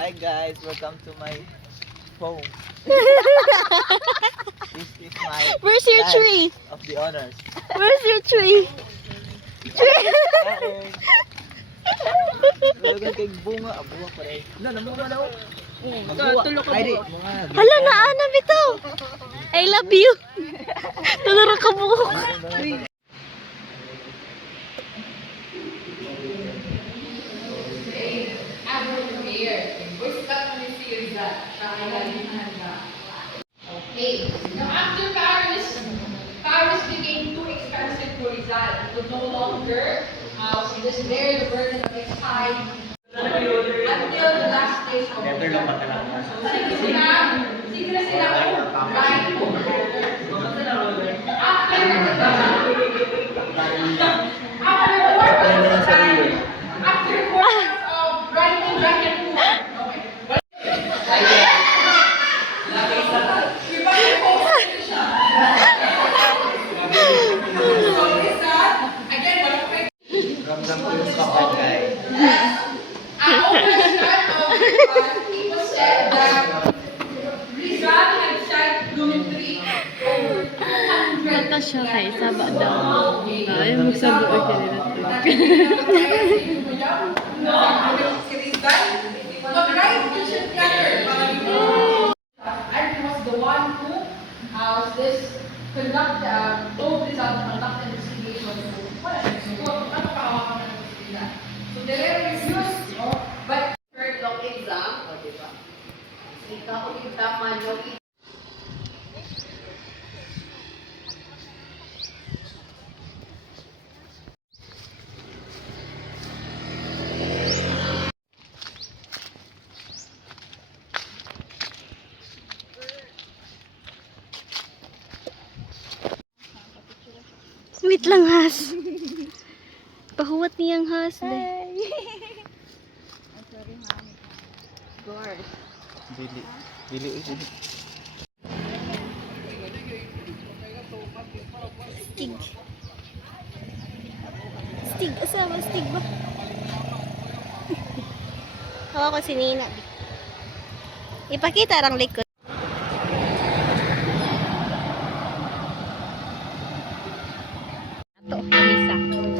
Hi guys, welcome to my home. This is my Where's your land tree? of the honors. Where's your tree? Talagang kay bunga, bunga pa rin. Namunga na ako. Tulog ka bunga. Hala, naana bitaw. I love you. Tulog ka buhok. Okay. Now after Paris became too expensive for Rizal. It could no longer this bear the burden of its high until the last days of the year. So sige na sila right over. After 4 months of writing back and forth. Okay. Ramdam ko yung kapagay. It was said that Rizal had sent Lumitri over 200. Kanta siya kay Saba daw. Ay, magsabo ay Mag-write mission planner. And he was the one who told Rizal to conduct an investigation. So they refused, but third long exam, ikaw yung tama nyo. Wait lang, Has. Pahuwat niyang Has. Hi. Bili. Bili ulit. Stig. Stig. Asawa, Stig ba? Hawa ko si Nina. Ipakita ang likod.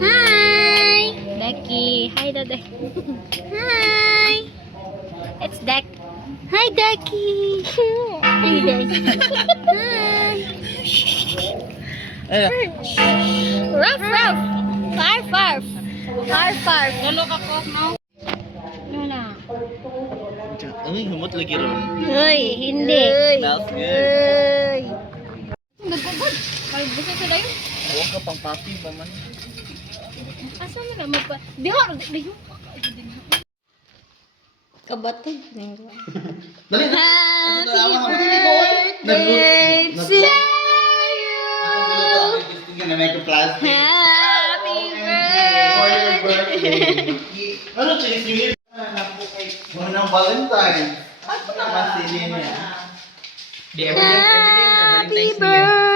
Hi! Ducky. Hi, Dada. Hi! It's Duck. Hi, Ducky. Hi, Ducky. Hi. Ruff, ruff. Farf, farf. Farf, farf. Tulog ako, no? No na. Ay, humot lagi ron. Uy, hindi. Smells good. Uy. Nagpapad. Ay, busa sa dayo. Huwag ka pang papi ba man? Asa mo na magpa... Diho, diho. Kabatid. Dali na! Happy birthday to you. Na make a plastic. Happy For your birthday. birthday. Ano, Chinese New Year? Unang Valentine. Ano naman si Linya? Happy birthday.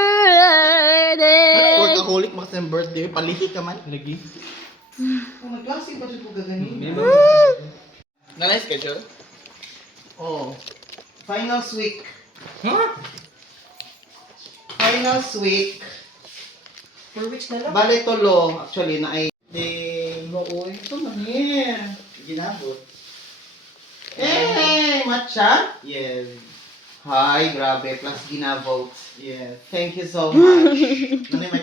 Workaholic mo kasi ang birthday. Palihi ka man. Lagi. Kung nag-classic ba siya po gaganin? Na schedule? Oh. Finals week. Huh? Finals week. For which na lang? Bale tolo, actually, na ay... Nooy, ito na niya. Ginabot. Hey, matcha? Yes. Hi, grabe. Plus ginavote. Yes. Thank you so much. Nanay may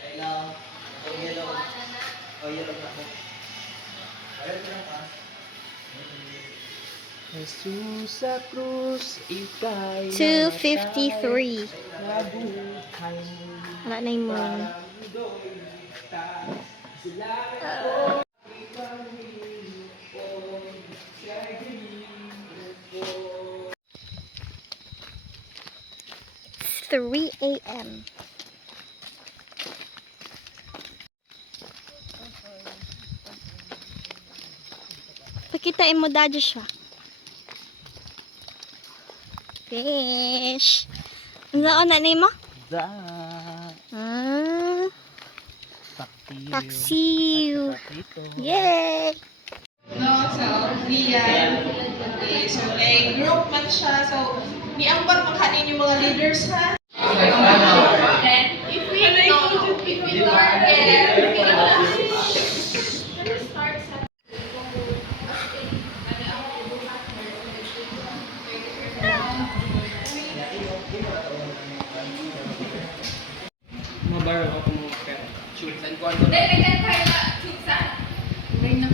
Laila. Oh, yellow. Oh, yellow na ako. Ayaw ko lang ka. Jesus sa krus, ika'y 2:53. nabuhay mo. Wala na yung moon. 3 a.m. Pakitain mo dadyo siya. Fish. Ano na name mo? Da. Ah, Taksiyo. taksiyo. Ito. Yay! No, so, Rian. Okay, so, group man siya. So, niambag magkanin yung mga leaders, ha? Then, if we start sa Mabaro ako mo pero shoot and go Then, we can try na chutsa. Bring na.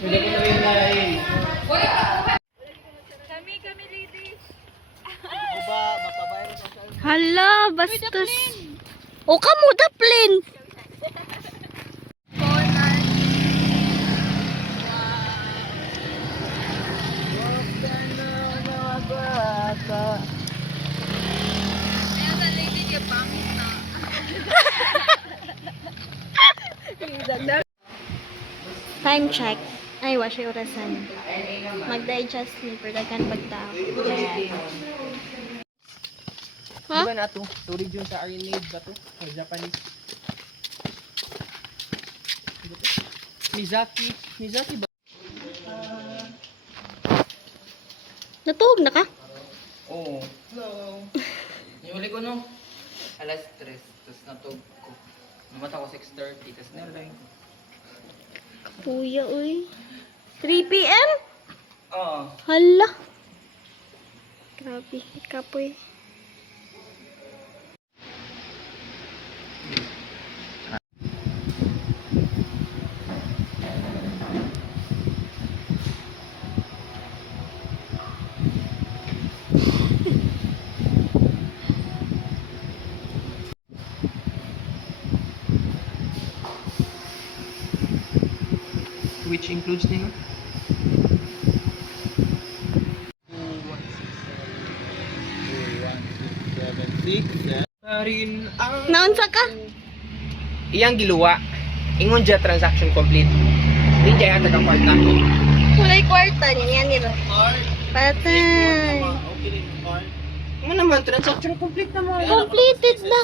Pwede ko na yun ay Wala pa. Uba, makavirus ang sa Hala, bastos. O kamo, daplin. Time check. Ay, wa siya orasan. Mag-digest ni perdagan pagtao. Ha? Diba na ito? Turig yun sa Arinade ba ito? Sa Japanese. Mizaki. Mizaki ba? Natuog na ka? Oo. Yung uli ko no? Alas 3. Tapos natog ko. Namata ko 6:30. Tapos nalain ko. Kuya, uy. 3 p.m.? Oo. Hala. Grabe, kapoy. Which includes din. Rin ang Naunsa ka? iyang giluwa. Ingon dya transaction complete. Di dya yata kang kwarta. Walay kwarta niya nila. card. Patay. Okay rin card. Ano naman, transaction complete naman. Completed na.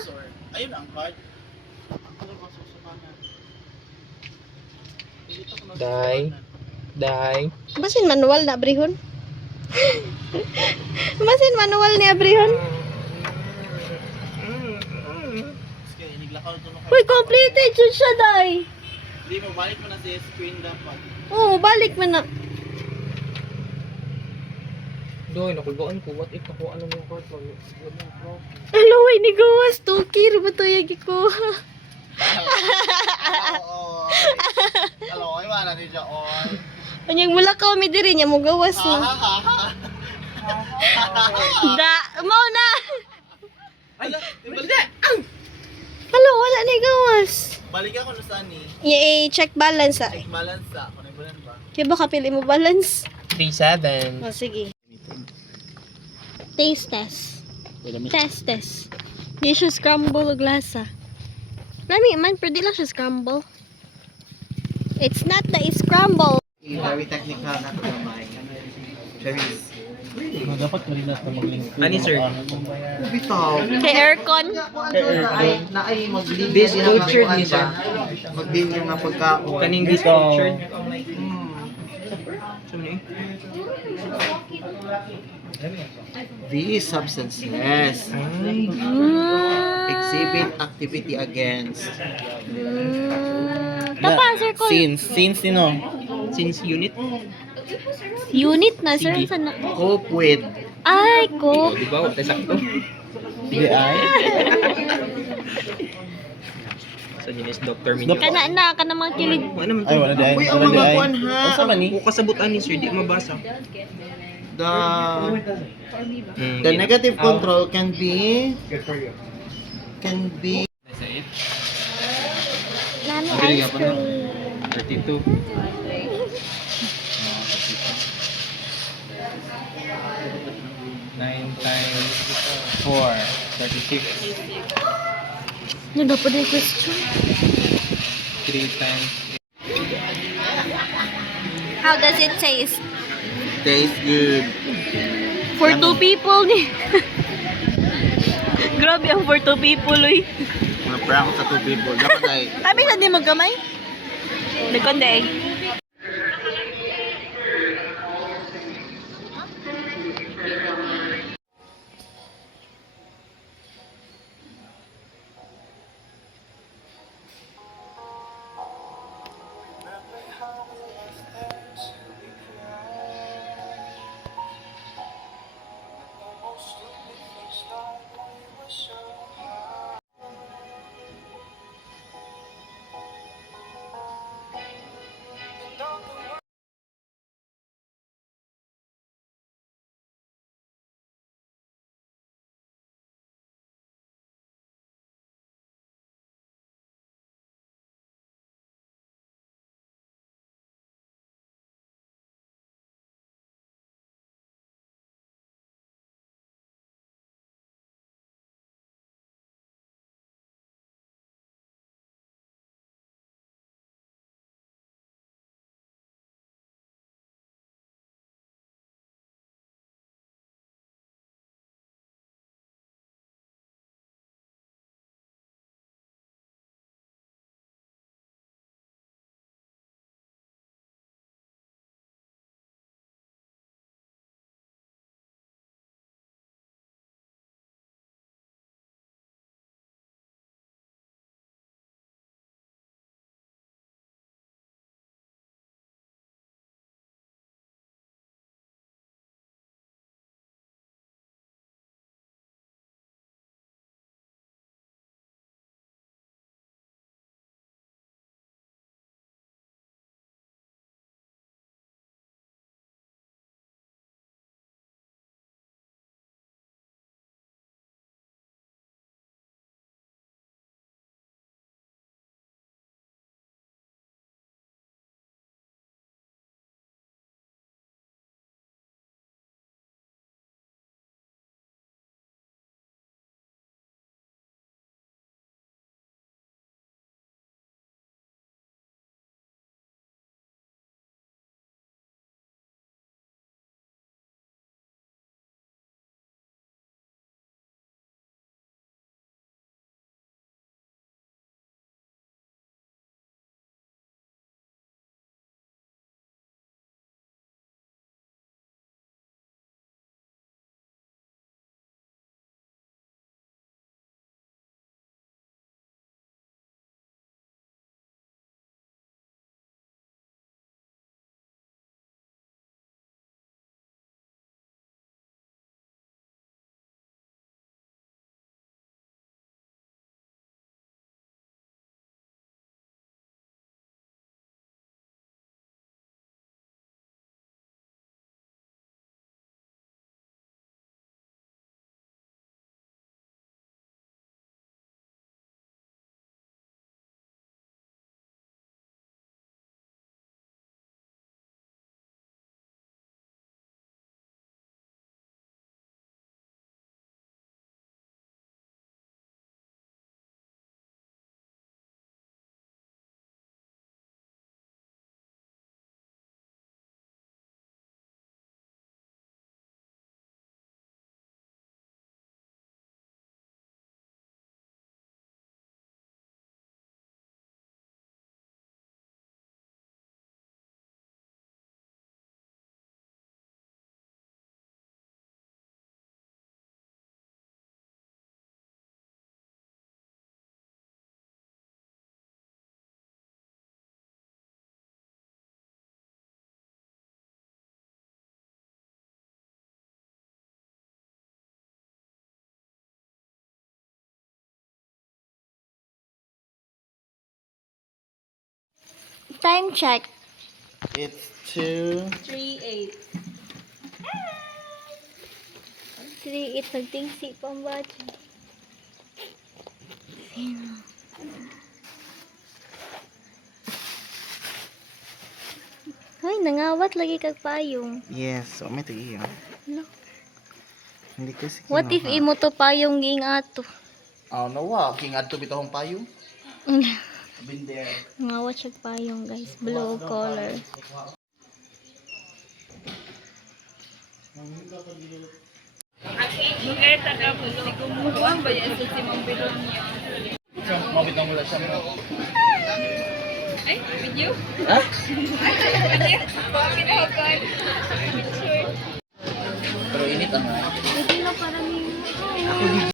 Ayun ang card. Ang card ang susukanan. Dito ko na Day. Day. Basin manual na abrihon. Basin manual ni abrihon. Sige, iniglakaw ito na Uy, completed yun siya, day. Hindi mo, balik mo na sa screen dapat. Oo, balik mo na. Doy, nakulbaan ko. What if nakuha ano yung card mo? Hello, ay ni gawas. Tukir ba to yung gikuha? Oo. Hello, ay wala rin siya on. Anyang mula ka mi diri niya mo gawas Ha mo. ha ha ha. Da, mo na. Ala, balik. Hello, wala ni gawas. Balik ako na sa ni. I-check balance ah. Check balance sa. Kung nagbalan ba? Kaya ba kapili mo balance? 3-7. O, sige. Taste test. Test test. Di siya scramble o glasa. Lami man, pero di lang siya scramble. It's not the scramble. Very technical na ito naman. Cherries. Dapat malinat na mag-link. Ani, sir? Bitaw. Kay aircon. Na ay mag-live Base cultured ni ba? Mag-live yung nga pagkaon. Kaning discultured. These substances exhibit activity against Tapa, circle. Since Since unit. Unit na, sir. Sige. Saan na? cope with Ay, ko. Di ba? Wala sakto. Hindi ay. Sa Guinness Dr. Minyo. Kana na, ka naman kilig. Ay, wala di ay. Uy, ang Wala di mga ay. kuan ha. Asa man ni? Kung kasabutan ni sir, di mabasa. The negative control can be Nami Galing ice nga pa na. cream. 32. Nine times 4, 36. Ano pa din question? 3 times How does it taste? Tastes good. For two people ni. Grabe ang for two people, uy. Mga prank sa two people. Dapat ay Kami na di magkamay? Nagkonde. Time check. It's 2. 3-8. 3, it's nagtingsi pa ang bata. Ay, nangawat lagi kag payong. Yes, so may tagi yun. No. Hindi kasi What if imo to payong ging ato? Oh, no, wow. King add to bitahong payong. Been there. Nangawat siya payong, guys. Blue color. Kumukuha ba yan sa Simang Bilon niya? So, mabit na mula siya mo. Ay, video? Ha? Video? Bakit ako kayo? Picture. Pero init ano. Hindi na parang yung...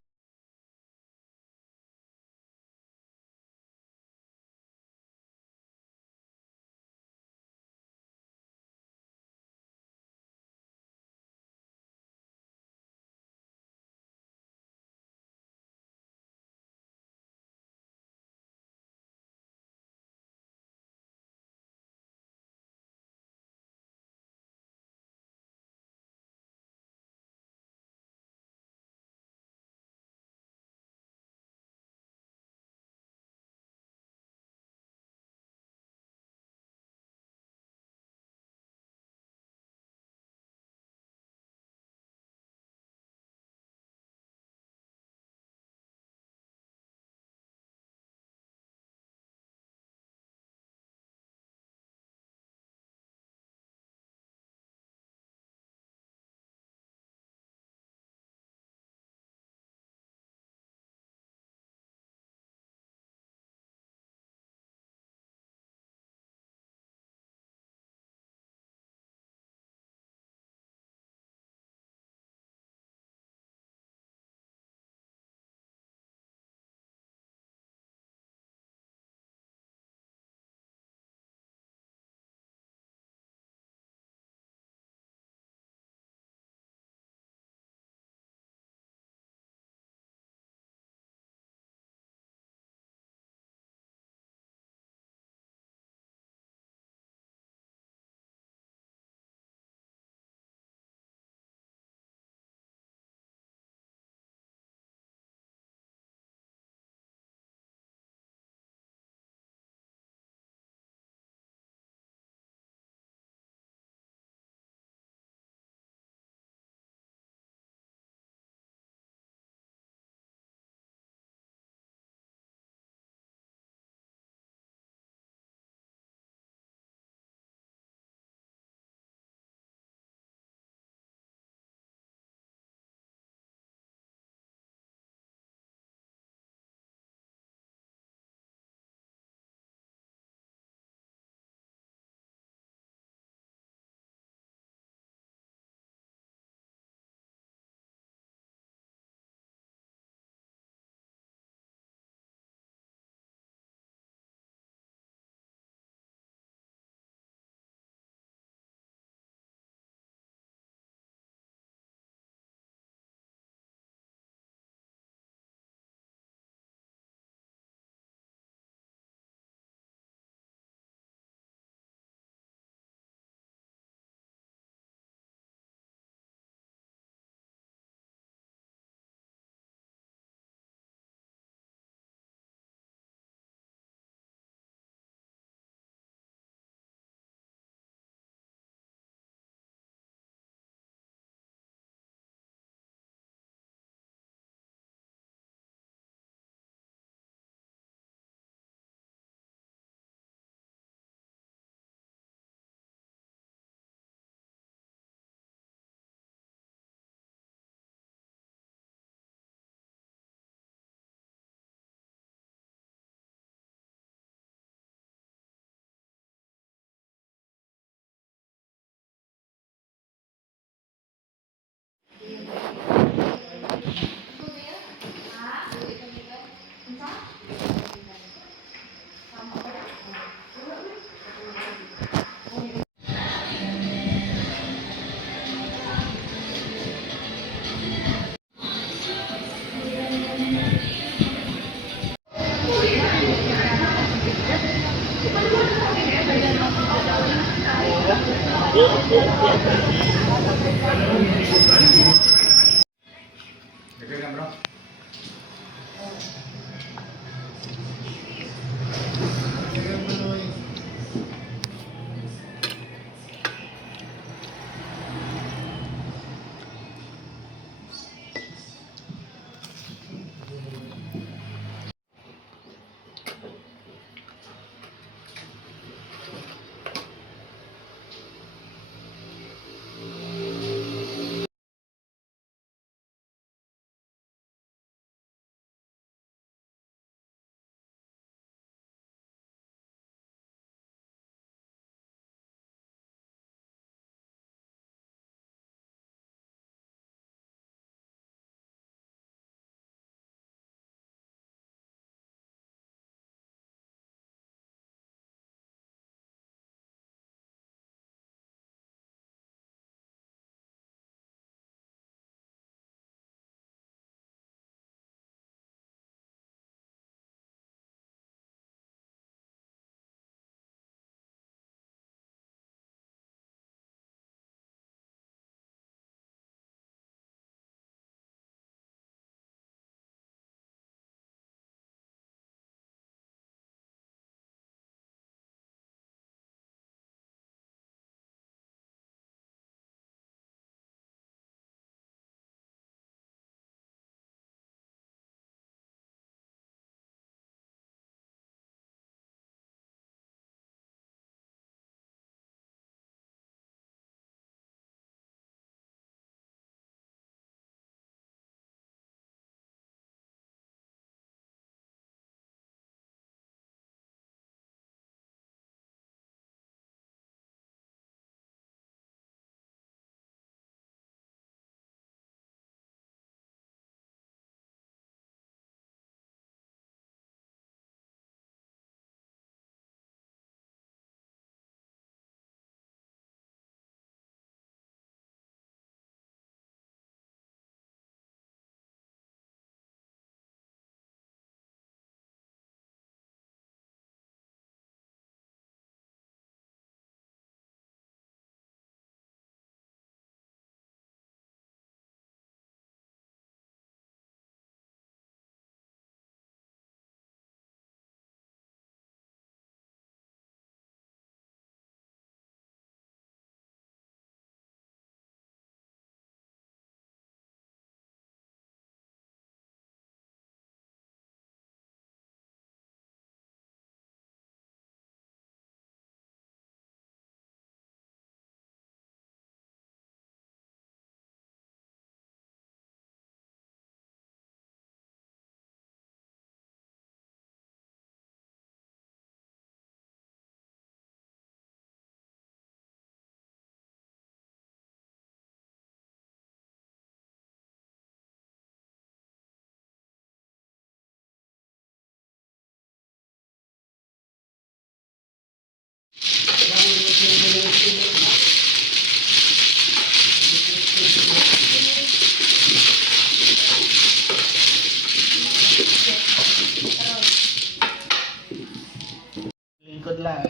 Lingkod lang.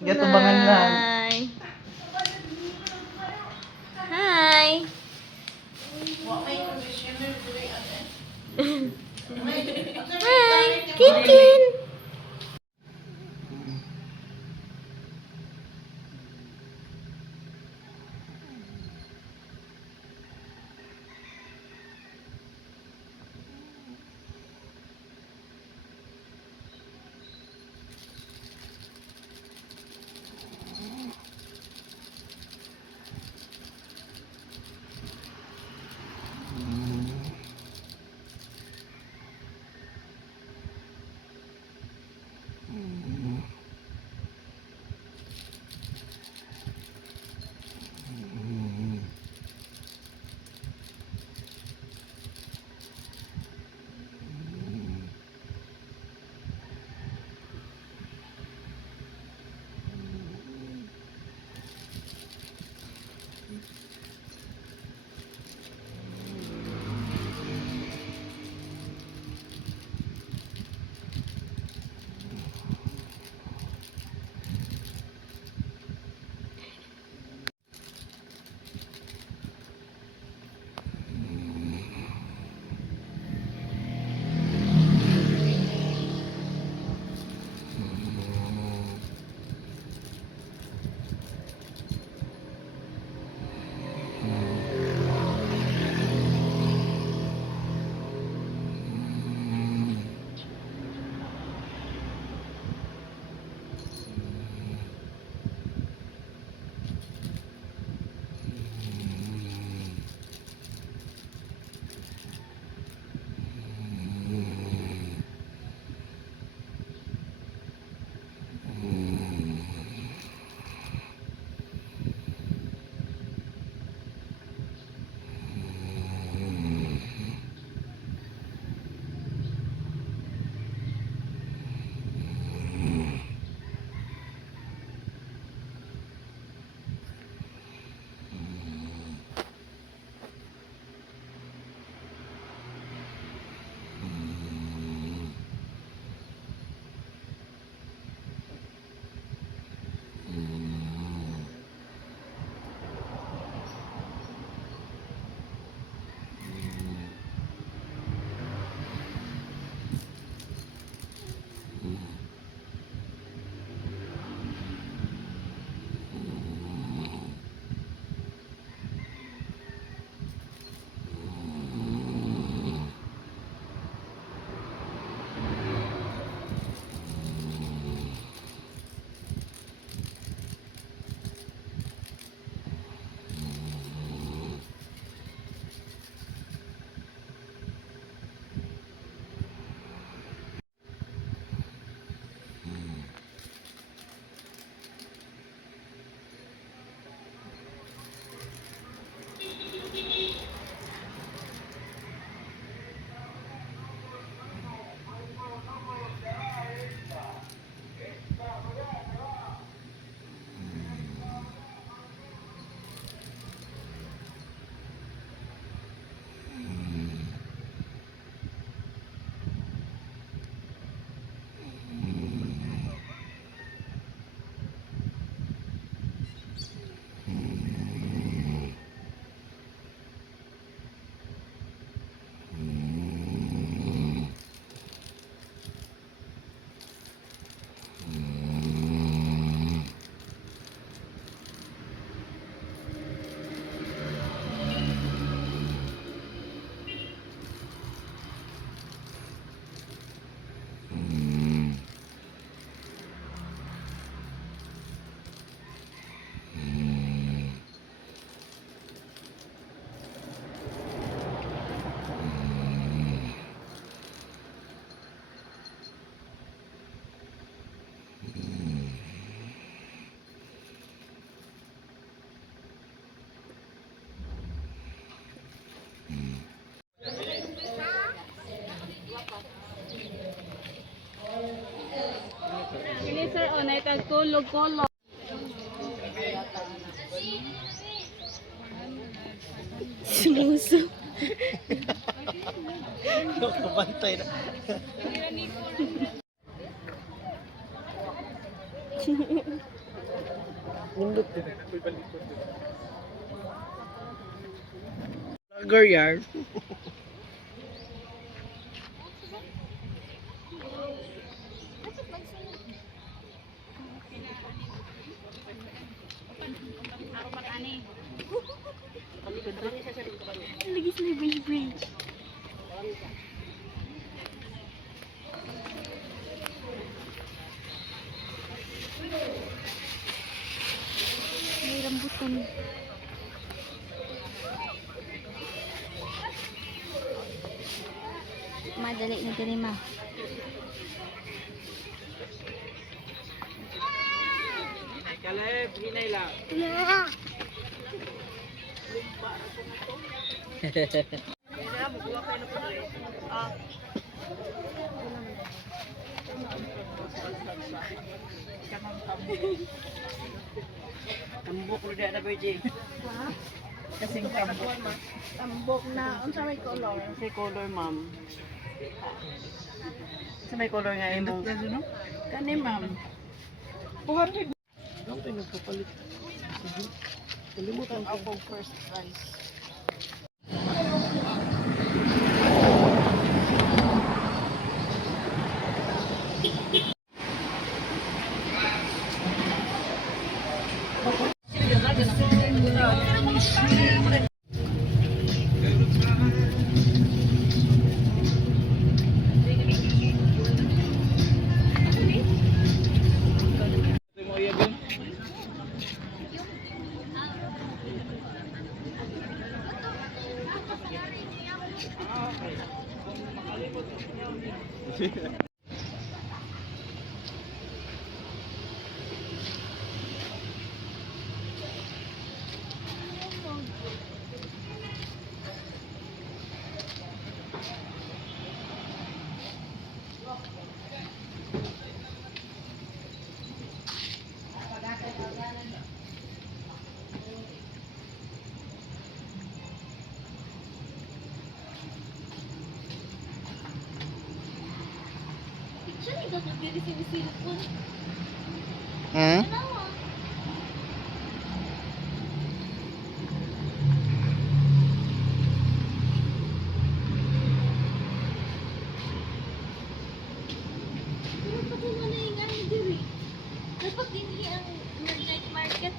Gatubangan lang. Hi. Hi. Hi, Kinkin. sir, o na itag kulog-kulog. Sumuso. Kapantay na. Vlogger yan. Lagi sa bridge. May rambutan. Madali na din ma. Kaleb, hinay lang. Tambok lo dia na beje. Kasing tambok. Tambok na. Unsa may color? Sa color, ma'am. Sa may color nga imo. Kani, ma'am. 400. Ang pinagpapalit. Kalimutan ako first price. Hmm? Dapat hindi ang night market.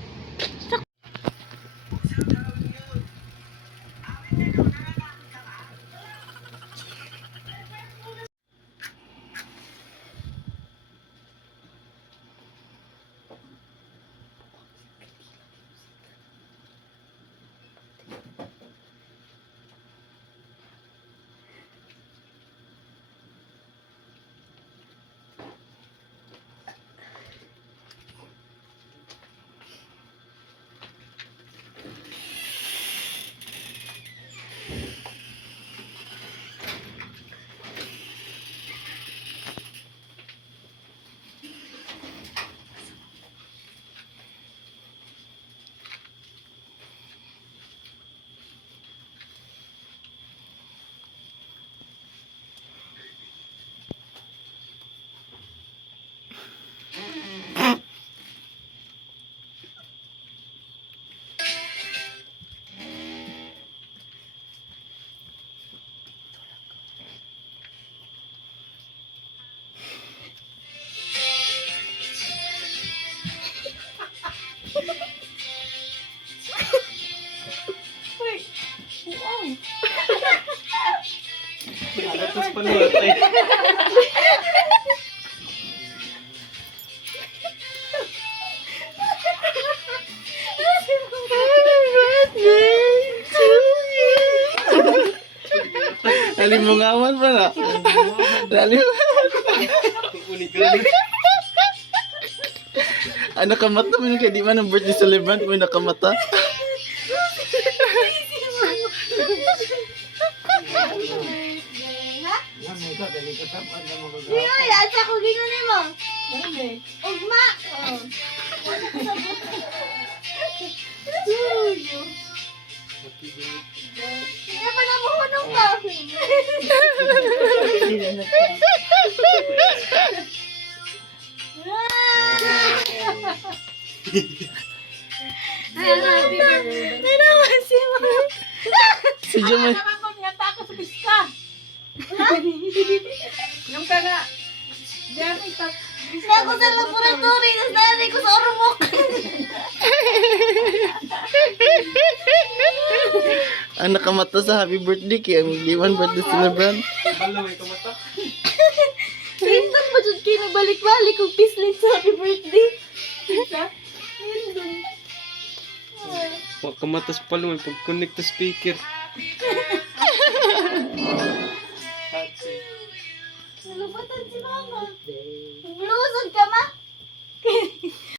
Tapos panuwatay. Alimungawan pa na. Ano kamata mo kaya di man ang birthday celebrant mo nakamata? Uy, asa ko gingon mo. Ugma! Oh. Kaya pa na mahunong ka. Happy birthday. Nanawa si Mama. Si Jomay. Yung ka na. Na ako sa laboratory, tapos nari ko sa ormok. Ang nakamata sa happy birthday kaya ang liwan birthday celebrant. Hintan mo dyan kayo nagbalik-balik kung pislit sa happy birthday. Kamatas pala may pag-connect to speaker. Nalubatan si Mama. Blusod ka, Ma.